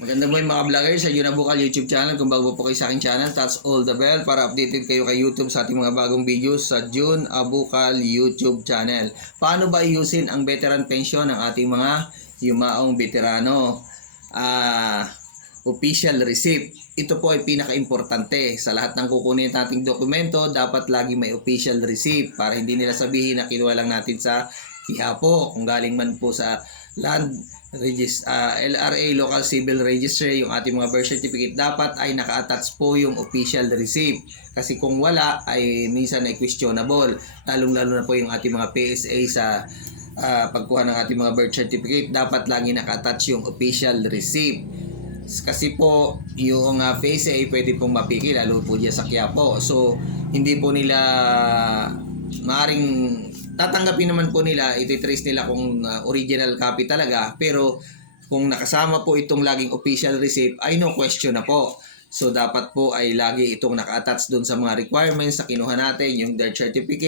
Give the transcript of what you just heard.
Maganda mo yung mga vlogger sa Yuna Bukal YouTube channel. Kung bago po kayo sa aking channel, touch all the bell para updated kayo kay YouTube sa ating mga bagong videos sa June Abukal YouTube channel. Paano ba iusin ang veteran pension ng ating mga yumaong veterano? Ah, official receipt. Ito po ay pinaka-importante. Sa lahat ng kukunin nating dokumento, dapat lagi may official receipt para hindi nila sabihin na kinuha lang natin sa Quiapo. Kung galing man po sa land regis ah, LRA local civil registry yung ating mga birth certificate dapat ay naka-attach po yung official receipt. Kasi kung wala ay minsan ay questionable. Lalong lalo na po yung ating mga PSA sa ah, pagkuha ng ating mga birth certificate dapat lagi naka-attach yung official receipt. Kasi po yung uh, PSA pwede pong mapiki lalo po diyan sa Quiapo. So hindi po nila maaring tatanggapin naman po nila, ititrace nila kung uh, original copy talaga, pero kung nakasama po itong laging official receipt, ay no question na po. So dapat po ay lagi itong naka-attach doon sa mga requirements sa kinuha natin, yung death certificate,